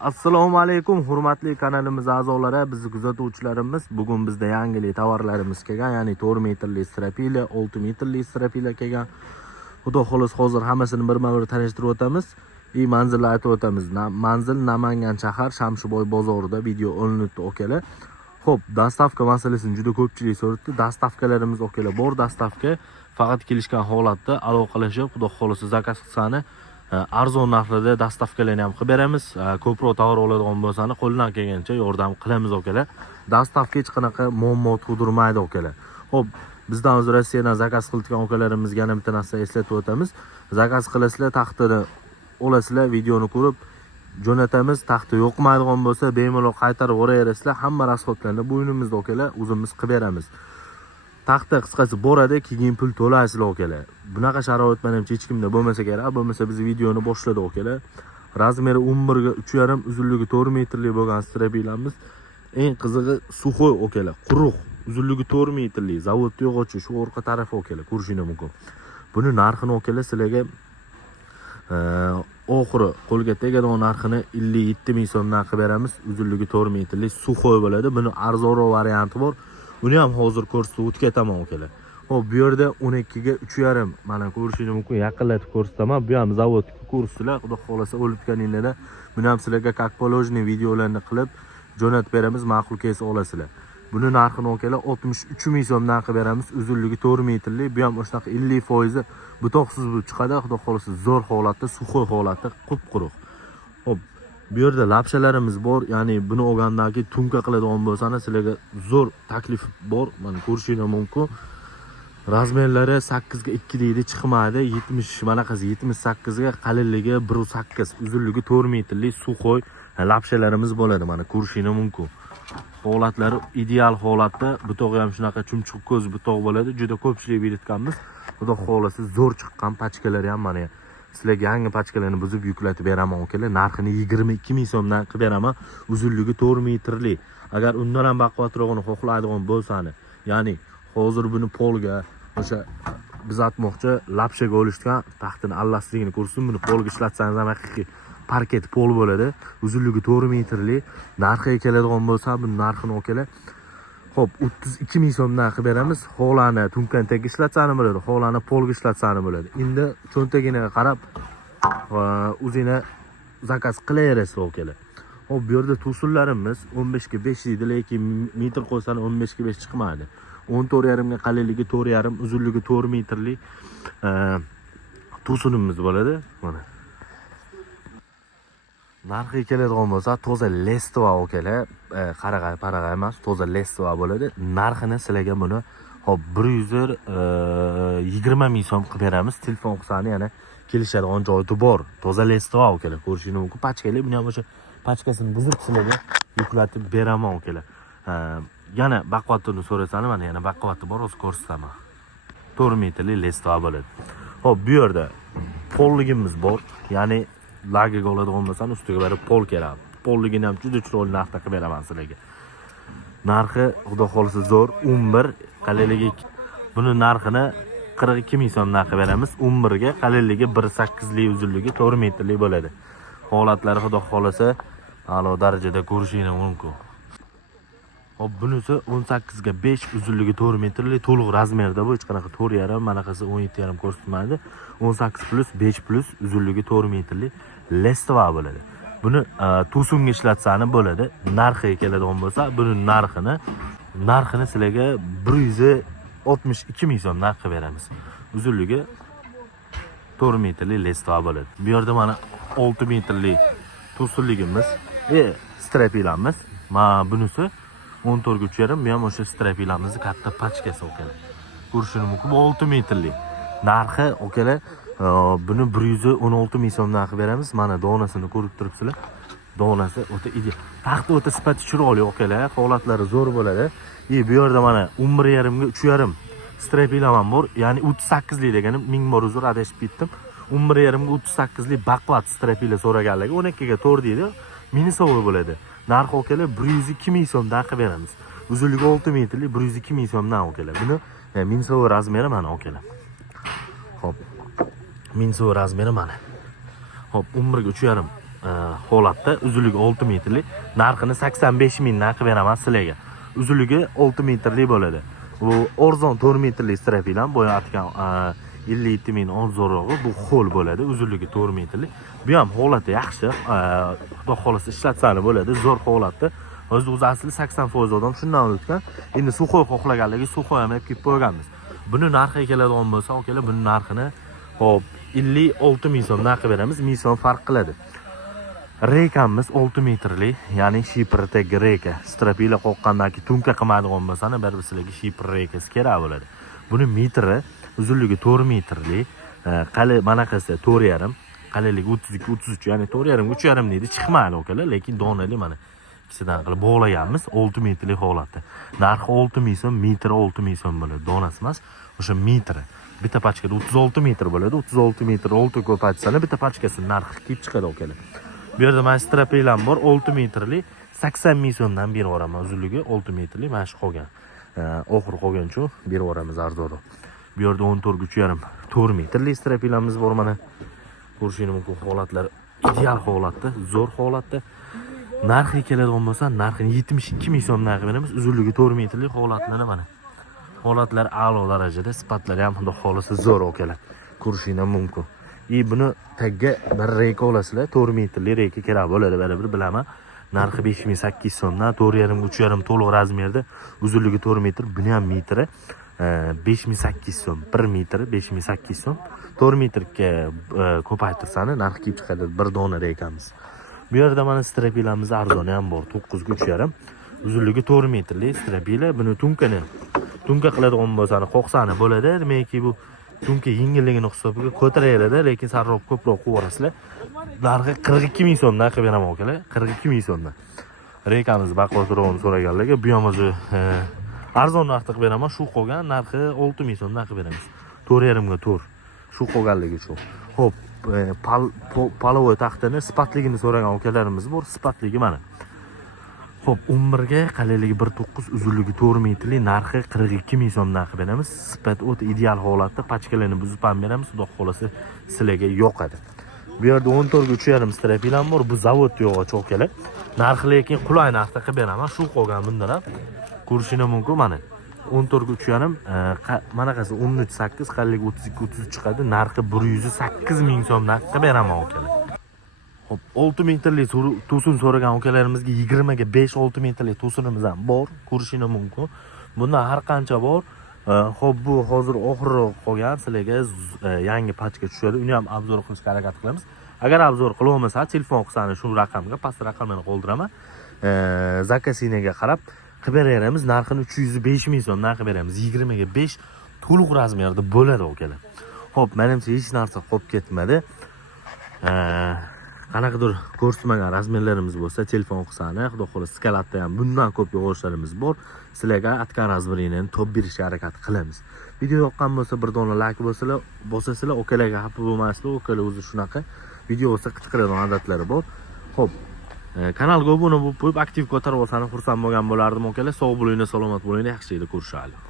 Assalomu alaykum hurmatli kanalimiz a'zolari, bizni kuzatuvchilarimiz. Bugun bizda yangi tovarlarimiz kelgan, ya'ni 4 metrli strapila, 6 metrli strapila kelgan. Xudo xolos hozir hammasini birma-bir tanishtirib o'tamiz. Manzilni aytib o'tamiz. Manzil Namangan shahar Shamshiboy bozorida, video olinibdi okalar. Xo'p, dastavka masalasini juda ko'pchilik so'rabdi. Dastavkalarimiz okalar bor, dastavka faqat kelishgan holatda aloqalashib, xudo xolos zakaz qilsani arzon narxida dastavkalarni ham qilib beramiz. Ko'proq tovar oladigan bo'lsani qo'ldan kelgancha yordam qilamiz okalar. Dastavka hech qanaqa muammo tug'dirmaydi okalar. Xo'p, bizdan o'zi Rossiyadan zakaz qilgan okalarimizga yana bitta narsa eslatib o'tamiz. Zakaz qilasizlar, taxtini olasizlar, videoni ko'rib jo'natamiz. Taxti yoqmaydigan bo'lsa bemalol qaytarib yuboraverasizlar. Hamma rasxodlarni bo'ynimizda okalar, o'zimiz qilib beramiz. Taxta qisqasi boradi, keyin pul to'laysizlar okalar. Bunaqa sharoit menimcha hech kimda bo'lmasa kerak. Bo'lmasa biz videoni boshladi okalar. Razmeri 11 ga 3,5, uzunligi 4 metrli bo'lgan strabilamiz. Eng qizig'i suxoy okalar, quruq, uzunligi 4 metrli, zavodda yo'g'ochi shu orqa tarafi okalar, ko'rishingiz mumkin. Buni narxini okalar sizlarga oxiri qo'lga tegadigan narxini 57 ming so'mdan qilib beramiz. Uzunligi 4 metrli suxoy bo'ladi. Buni arzonroq varianti bor. Uni ham hozir ko'rsatib o'tkaman okalar. Xo'p, bu yerda 12 ga 3,5, mana ko'rishingiz mumkin, yaqinlatib ko'rsataman. Bu ham zavodga ko'rsizlar, xudo xolasa o'libganinglarda buni ham sizlarga как положено videolarni qilib jo'natib beramiz, ma'qul kelsa olasizlar. Buni narxini okalar 63 ming so'mdan qilib beramiz. Uzunligi 4 metrli, bu ham o'shanaqa 50% butoqsiz bo'lib chiqadi, xudo xolasa zo'r holatda, suxoy holatda, qup-quruq. Xo'p, bu yerda lapshalarimiz bor, ya'ni buni olgandan keyin tunka qiladigan bo'lsangiz sizlarga zo'r taklif bor. Mana ko'rishingiz mumkin. Razmerlari 8 ga 2 deydi, chiqmaydi. 70 manaqasi 78 ga, qalinligi 1.8, uzunligi 4 metrli suxoy lapshalarimiz bo'ladi. Mana ko'rishingiz mumkin. Holatlari ideal holatda, butog'i ham shunaqa chumchuq ko'z butoq bo'ladi. Juda ko'pchilik belirtganmiz. Xudo xolasa zo'r chiqqan pachkalari ham mana sizlarga yangi pachkalarni buzib yuklatib beraman okalar. Narxini 22 ming so'mdan qilib beraman. Uzunligi 4 metrli. Agar undan ham baquvvatrog'ini xohlaydigan bo'lsani, ya'ni hozir buni polga, o'sha biz aytmoqchi lapshaga olishgan taxtini allasligini ko'rsin, buni polga ishlatsangiz ham haqiqiy parket pol bo'ladi. Uzunligi 4 metrli. Narxiga keladigan bo'lsa, bu narxini okalar. Xo'p, 32 ming so'mdan qilib beramiz. Holani tunkan tag ishlatsani bo'ladi, holani polga ishlatsani bo'ladi. Endi cho'ntagiga qarab o'zingizga zakaz qilaverasiz okalar. Xo'p, bu yerda to'sinlarimiz 15 ga 5 deydi, lekin metr qo'ysani 15 ga 5 chiqmaydi. 14,5 ga qalinligi 4,5, uzunligi 4 metrli to'sinimiz bo'ladi. Mana narxiga keladigan bo'lsa, toza Lestova okalar, qarag'ay emas, toza Lestova bo'ladi. Narxini sizlarga buni hop 120 ming so'm qilib beramiz. Telefon qilsani yana kelishadigan joyi bor. Toza Lestova okalar, ko'rishingiz mumkin. Pachkalar, buni ham o'sha pachkasini buzib sizlarga yuklatib beraman okalar. Yana baquvvatini so'rasangiz, mana yana baquvvati bor, o'zi ko'rsataman. 4 metrli Lestova bo'ladi. Hop, bu yerda polligimiz bor, ya'ni lagiga oladigan bo'lsani ustiga berib pol keladi. Polligini ham juda chiroyli narxda qilib beraman sizlarga. Narxi xudo xolasa zo'r, 11, qalinligi. Buni narxini 42 ming so'mdan qilib beramiz. 11 ga, qalinligi 1.8 li, uzunligi 4 metrli bo'ladi. Holatlari xudo xolasa a'lo darajada ko'rishingiz mumkin. Hop, bunisi 18 ga 5, uzunligi 4 metrli, to'liq razmerda bu, hech qanaqa 4,5, manaqasi 17,5 ko'rsatmaydi. 18 plus 5 plus, uzunligi 4 metrli Lestova bo'ladi. Buni to'singa ishlatsani bo'ladi. Narxiga keladigan bo'lsa, buni narxini sizlarga 162 ming so'mdan qilib beramiz. Uzunligi 4 metrli Lestova bo'ladi. Bu yerda mana 6 metrli to'sinligimiz, strapilamiz. Mana bunisi 14 ga 3,5, bu ham o'sha strapilamizni katta pachkasi okalar. Ko'rishingiz mumkin, 6 metrli. Narxi okalar, buni 116 ming so'mdan qilib beramiz. Mana donasini ko'rib turibsizlar. Donasi o'ta ideal. Taxti o'ta sifati chiroyli okalar, holatlari zo'r bo'ladi. Bu yerda mana 11,5 ga 3,5 strapilam ham bor. Ya'ni 38 lik deganim, ming bor uzr, adashib ketdim. 11,5 ga 38 lik baquvvat strapila so'raganlarga 12 ga 4 deydi. Minisovoy bo'ladi. Narxi okalar 102 ming so'mdan qilib beramiz. Uzunligi 6 metrli, 102 ming so'mdan okalar. Buni minisovoy razmeri mana okalar. Xo'p. Minisovoy razmeri mana. Hop, 11 ga 3,5 holatda, uzunligi 6 metrlik, narxini 85 mingdan qilib beraman sizlarga. Uzunligi 6 metrlik bo'ladi. Bu Orzon 4 metrlik strapilan boya aytgan 57 ming zo'rog'i bu ho'l bo'ladi, uzunligi 4 metrlik. Bu ham holati yaxshi, xudo xolasa ishlatsani bo'ladi, zo'r holatda. O'zi asli 80% odam shundan o'tgan. Endi suxoy xohlaganligi suxoy ham kelib qo'yganmiz. Buni narxiga keladigan bo'lsa, akalar, buni narxini hop 56 ming so'mdan qilib beramiz. Ming so'm farq qiladi. Reykamiz 6 metrli, ya'ni shiprdagi reyka. Strapila qoqqandan keyin tunka qilmaydigan bo'lsa, baribir sizlarga shipr reykasi kerak bo'ladi. Buni metri uzunligi 4 metrli, qali manaqasi 4,5, qaliligi 32-33, ya'ni 4,5 3,5 deydi, chiqmaydi akalar, lekin donali mana ikisidan qilib bog'laganmiz 6 metrlik holatda. Narxi 6 ming so'm, metri 6 ming so'm bo'ladi, donasi emas, o'sha metri. Bitta pachkada 36 metr bo'ladi, 36 metr 6 ko'paytsalar bitta pachkasining narxi kelib chiqadi akalar. Bu yerda mana strapilam bor, 6 metrli, 80 ming so'mdan berib yuboraman, uzunligi 6 metrli, mana shu qolgan. Oxir qolgancha berib yuboramiz arzonroq. Bu yerda 14,5 4 metrli strapilamiz bor mana. Ko'rishingiz mumkin, holatlar ideal holatda, zo'r holatda. Narxi keladigan bo'lsa, narxini 72 ming so'mdan qilib beramiz. Uzunligi 4 metrlik holatlarni mana. Holatlar a'lo darajada, sifatlari ham xudo xolasa zo'r akalar. Ko'rishingiz mumkin. Buni tagga bir reyka olasizlar, 4 metrli reyka kerak bo'ladi, baribir bilaman. Narxi 5800 so'mdan, 4,5 3,5 to'liq razmerda, uzunligi 4 metr, buni ham metri 5800 so'm, 1 metr 5800 so'm. 4 metrga ko'paytirsani narxi kelib chiqadi bir dona reykamiz. Bu yerda mana strapilamiz arzoni ham bor, 9,5, uzunligi 4 metrli strapila. Buni tunka qiladigan bo'lsa, qoqsani bo'ladi, demakki bu tunka yengilligini hisobiga ko'taradi, lekin sarroq ko'proq qo'yasizlar. Narxi 42 ming so'mdan qilib beraman akalar, 42 ming so'mdan. Reykamiz baquvvatroqni so'raganlarga bu ham o'zi arzon narxda qilib beraman, shu qolgan narxi 6 ming so'mdan qilib beramiz. 4,5 ga 4. Shu qolganligi uchun. Xo'p, palovoy taxtini sifatligini so'ragan akalarimiz bor, sifatligi mana. Xo'p, 11 ga qalinligi 1.9, uzunligi 4 metrli, narxi 42 ming so'mdan qilib beramiz. Sifat o'ta ideal holatda, pachkalarni buzib ham beramiz, xudo xolasa sizlarga yoqadi. Bu yerda 14,5 strapilam bor, bu zavod yog'och akalar. Narxi lekin qulay narxda qilib beraman, shu qolgan bundan ham. Ko'rishingiz mumkin mana. 14,5 manaqasi 13,8, qalinligi 32-33 chiqadi. Narxi 108 ming so'mdan qilib beraman akalar. Hop, 6 metrli to'sin so'ragan ukalarimizga 20 ga 5-6 metrli to'sinimiz ham bor, ko'rishingiz mumkin. Bundan har qancha bor. Hop, bu hozir oxirroq qolgan, sizlarga yangi pachka tushadi. Uni ham obzor qilishga harakat qilamiz. Agar obzor qila olmasa, telefon qilsangiz shu raqamga, past raqamni qoldiraman. Zakasinaga qarab qilib beramiz. Narxini 305 ming so'mdan qilib beramiz. 20 ga 5 to'liq razmerda bo'ladi ukalar. Hop, menimcha hech narsa qolib ketmadi. Qanaqadir ko'rsatmagan razmerlarimiz bo'lsa, telefon qilsangiz, xudo xolasa skalatda ham bundan ko'p yog'ochlarimiz bor. Sizlarga atkan razmerini topib berishga harakat qilamiz. Video yoqqan bo'lsa, bir dona like bosasizlar, okalarga xafa bo'lmasizlar. Okalar o'zi shunaqa. Video bo'lsa qichqiradigan odatlari bor. Xo'p, kanalga obuna bo'lib, aktiv ko'tarib olsangiz xursand bo'lgan bo'lardim okalar. Sog' bo'linglar, salomat bo'linglar, yaxshi yillar ko'rishaylik.